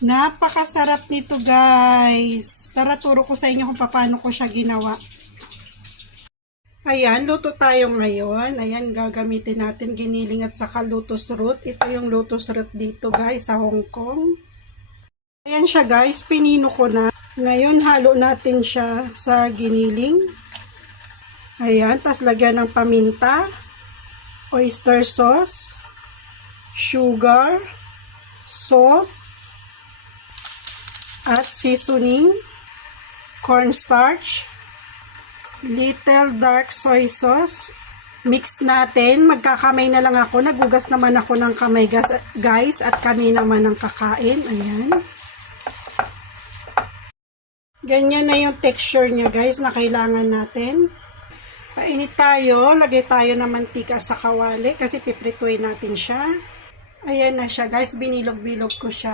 Napakasarap nito guys. Tara, turo ko sa inyo kung paano ko siya ginawa. Ayan, luto tayo ngayon. Ayan, gagamitin natin giniling at saka lotus root. Ito yung lotus root dito guys sa Hong Kong. Ayan siya guys, pinino ko na. Ngayon, halo natin siya sa giniling. Ayan, tas lagyan ng paminta, oyster sauce, sugar, salt, at seasoning, cornstarch, little dark soy sauce. Mix natin. Magkakamay na lang ako. Nagugas naman ako ng kamay guys at kami naman ang kakain. Ayan. Ganyan na yung texture niya guys na kailangan natin. Painit tayo. Lagay tayo ng mantika sa kawali kasi piprituin natin siya. Ayan na siya guys. Binilog-bilog ko siya.